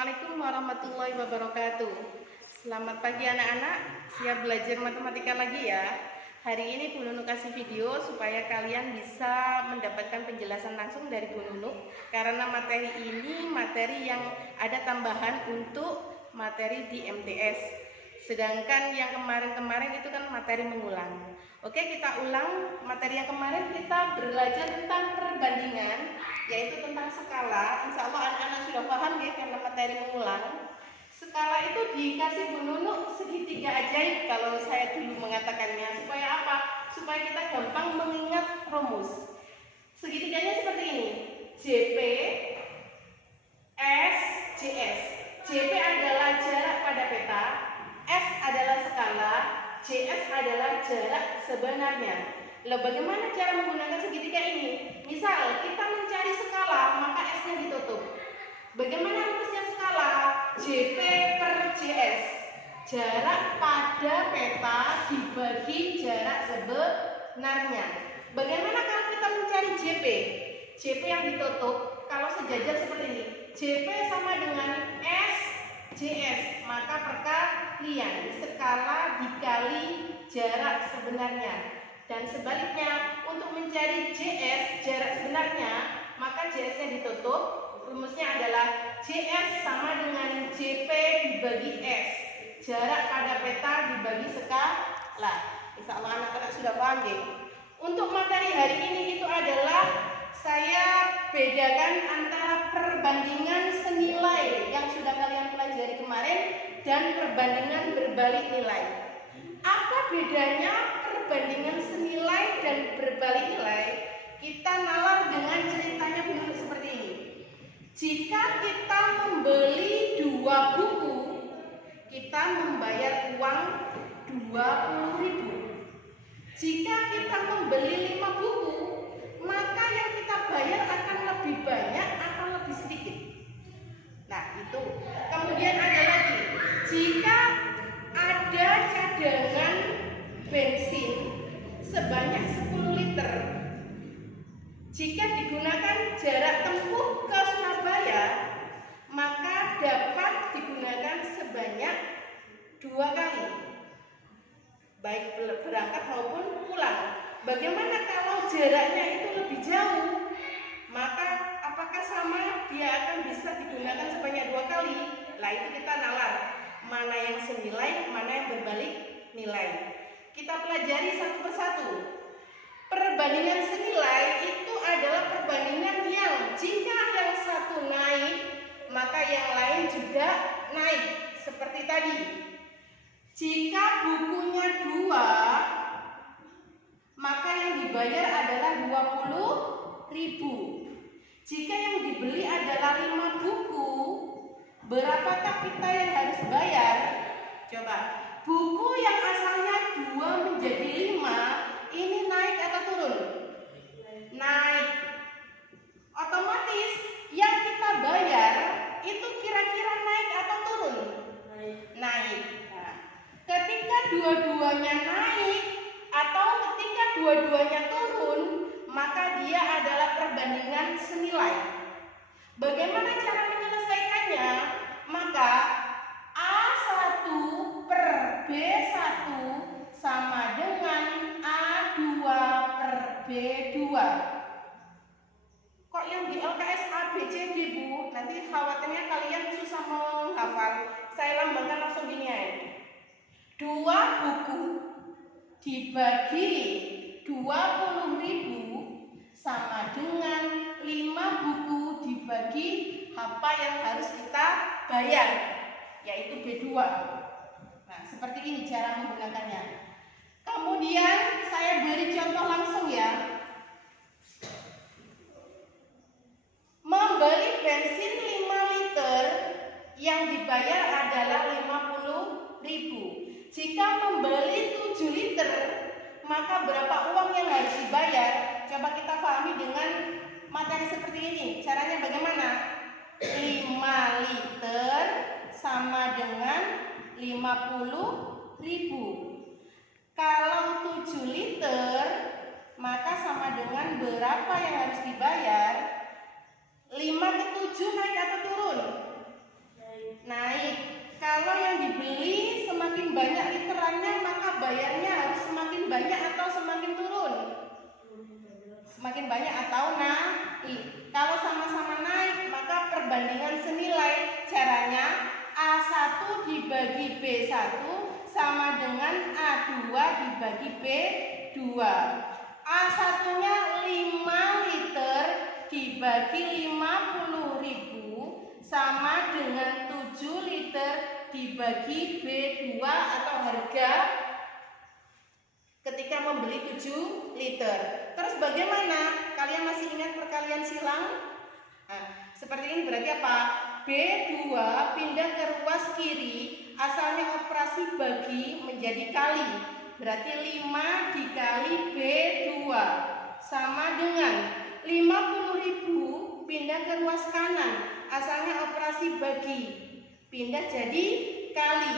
Assalamualaikum warahmatullahi wabarakatuh. Selamat pagi anak-anak, siap belajar matematika lagi ya. Hari ini Bu Nunu kasih video supaya kalian bisa mendapatkan penjelasan langsung dari Bu Nunu. Karena materi ini materi yang ada tambahan untuk materi di MTS. Sedangkan yang kemarin-kemarin itu kan materi mengulang. Oke, kita ulang materi yang kemarin. Kita belajar tentang perbandingan, yaitu tentang skala. Insya Allah anak-anak sudah paham ya, karena materi mengulang. Skala itu dikasih Bu Nunu segitiga ajaib kalau saya dulu mengatakannya. Supaya apa? Supaya kita gampang mengingat rumus. Segitiganya seperti ini: JP, S, JS. JP adalah jarak pada peta, S adalah skala, JS adalah jarak sebenarnya. Loh, bagaimana cara menggunakan segitiga ini? Misal kita mencari skala, maka S-nya ditutup. Bagaimana rumusnya skala? JP per JS, jarak pada peta dibagi jarak sebenarnya. Bagaimana kalau kita mencari JP? JP yang ditutup, kalau sejajar seperti ini, JP sama dengan S JS, maka perkalian skala dikali jarak sebenarnya. Dan sebaliknya, untuk mencari JS, jarak sebenarnya, maka JS-nya ditutup. Rumusnya adalah JS sama dengan JP dibagi S, jarak pada peta dibagi skala. Insya Allah anak-anak sudah paham ya. Untuk materi hari ini itu adalah saya bedakan antara perbandingan senilai yang sudah kalian pelajari kemarin dan perbandingan berbalik nilai. Apa bedanya perbandingan senilai dan berbalik nilai? Kita nalar dengan ceritanya dulu seperti ini. Jika kita membeli 2 buku, kita membayar uang 20.000. Jika kita membeli 5 buku, maka yang kita bayar akan lebih banyak atau lebih sedikit. Nah, itu. Kemudian ada lagi, jika ada cadangan bensin sebanyak 10 liter, jika digunakan jarak tempuh ke Surabaya, maka dapat digunakan sebanyak 2 kali, baik berangkat maupun pulang. Bagaimana kalau jaraknya itu lebih jauh? Maka apakah sama dia akan bisa digunakan sebanyak 2 kali? Lah, itu kita nalar mana yang senilai, mana yang berbalik nilai. Kita pelajari satu persatu. Perbandingan senilai itu adalah perbandingan yang jika yang satu naik, maka yang lain juga naik. Seperti tadi, jika bukunya 2, maka yang dibayar adalah 20.000. Jika yang dibeli adalah 5 buku, berapakah kita yang harus bayar? Coba, buku yang asalnya 2 menjadi 5, ini naik atau turun? Naik. Otomatis yang kita bayar itu kira-kira naik atau turun? Naik. Nah, ketika dua-duanya naik atau ketika dua-duanya turun, maka dia adalah perbandingan senilai. Bagaimana cara menyelesaikannya? Maka A1 per B1 sama dengan A2 per B2. Kok yang di LKS A, B, C, D, Bu? Nanti khawatirnya kalian susah menghafal. Saya lambangkan langsung gini aja. 2 buku dibagi 20.000 sama dengan 5 buku dibagi apa yang harus kita bayar, yaitu B2. Nah, seperti ini cara menggunakannya. Kemudian saya beri contoh langsung ya. Membeli bensin 5 liter yang dibayar adalah 50.000. Jika membeli 7 liter, maka berapa uang yang harus dibayar? Coba kita pahami dengan materi seperti ini. Caranya bagaimana? 5 liter sama dengan 50.000. Kalau 7 liter, maka sama dengan berapa yang harus dibayar? 5 ke 7 naik atau turun? semakin banyak atau naik. Kalau sama-sama naik, maka perbandingan senilai. Caranya A1 dibagi B1 sama dengan A2 dibagi B2. A1-nya 5 liter dibagi 50.000 sama dengan 7 liter dibagi B2 atau harga ketika membeli 7 liter. Terus bagaimana? Kalian masih ingat perkalian silang? Nah, seperti ini berarti apa? B2 pindah ke ruas kiri, asalnya operasi bagi menjadi kali. Berarti 5 dikali B2 sama dengan 50.000 pindah ke ruas kanan, asalnya operasi bagi, pindah jadi kali.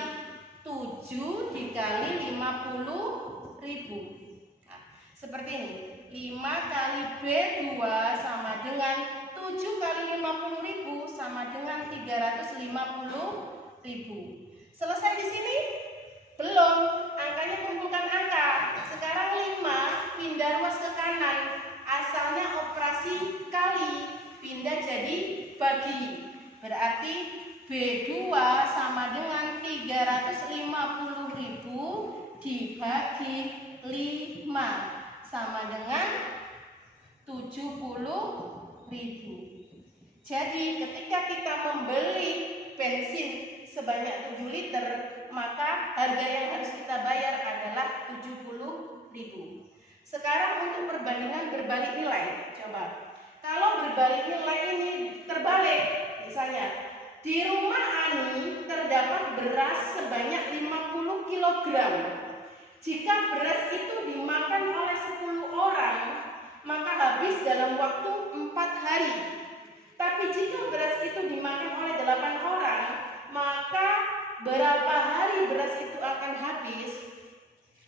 7 dikali 50.000. Nah, seperti ini. 5 kali B2 sama dengan 7 kali 50.000 sama dengan 350.000. Selesai di sini? Belum. Angkanya kumpulkan angka. Sekarang 5 pindah ruas ke kanan. Asalnya operasi kali, pindah jadi bagi. Berarti B2 sama dengan 350.000 dibagi 5 sama dengan 70.000. Jadi ketika kita membeli bensin sebanyak 7 liter, maka harga yang harus kita bayar adalah 70.000. Sekarang untuk perbandingan berbalik nilai. Coba. Kalau berbalik nilai ini terbalik, misalnya di rumah Ani terdapat beras sebanyak 50 kg. Jika beras itu dimakan oleh 10 orang, maka habis dalam waktu 4 hari. Tapi jika beras itu dimakan oleh 8 orang, maka berapa hari beras itu akan habis?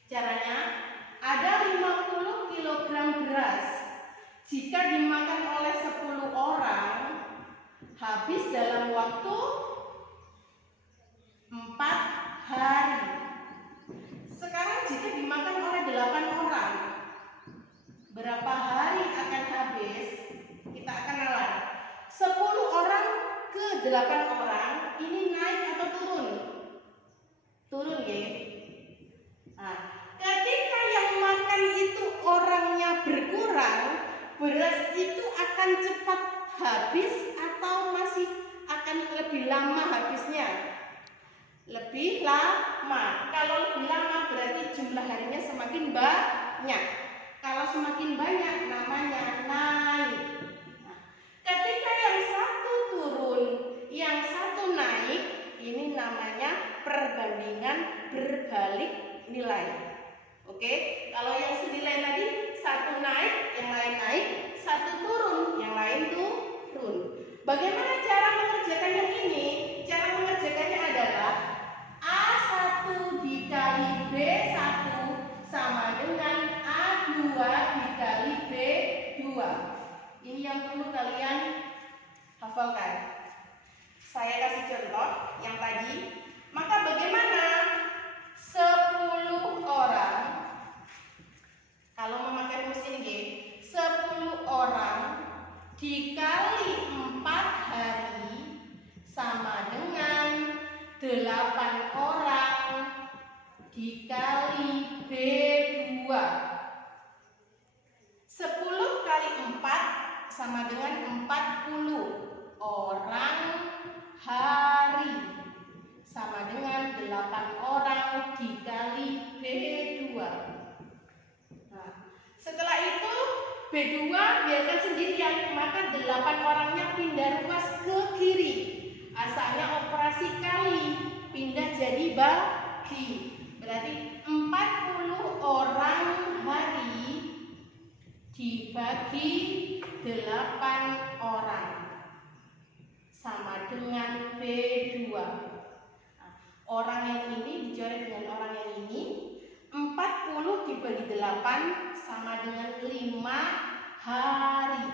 Caranya, ada 50 kg beras. Jika dimakan oleh 10 orang, habis dalam waktu 4 hari. Sekarang jika dimakan oleh 8 orang, berapa hari akan habis? Kita akan nalar. 10 orang ke 8 orang, ini naik atau turun? Turun ya. Nah, ketika yang makan itu orangnya berkurang, beras itu akan cepat habis atau masih akan lebih lama habisnya? Lebih lama. Kalau lebih lama berarti jumlah harinya semakin banyak. Kalau semakin banyak namanya naik. Nah, ketika yang satu turun, yang satu naik, ini namanya perbandingan berbalik nilai. Oke, kalau yang senilai tadi satu naik, yang lain naik, satu turun, yang lain turun. Bagaimana cara mengerjakan yang ini? Cara mengerjakannya adalah A1 dikali B1 sama dengan A2 dikali B2. Ini yang perlu kalian hafalkan. Saya kasih contoh yang tadi. Maka bagaimana 10 orang, kalau memakai rumus ini, 10 orang dikali 4 hari sama dengan 8 orang dikali B2. 10 kali 4 sama dengan 40 orang hari sama dengan 8 orang dikali B2. Nah, setelah itu B2 biarkan sendirian, maka 8 orangnya pindah ruas ke kiri. Asalnya operasi kali, pindah jadi bagi. Berarti 40 orang hari dibagi 8 orang sama dengan B2. Nah, orang yang ini dicoret dengan orang yang ini. 40 dibagi 8 sama dengan 5 hari.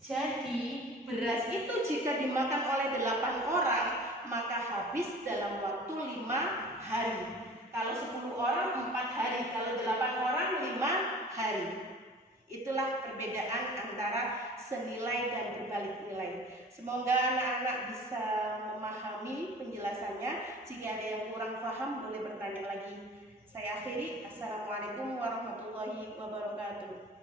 Jadi beras itu jika dimakan oleh 8 orang, maka habis dalam waktu 5 hari. Kalau 10 orang 4 hari, kalau 8 orang 5 hari. senilai dan berbalik nilai. Semoga anak-anak bisa memahami penjelasannya. Jika ada yang kurang paham boleh bertanya lagi. Saya akhiri. Assalamualaikum warahmatullahi wabarakatuh.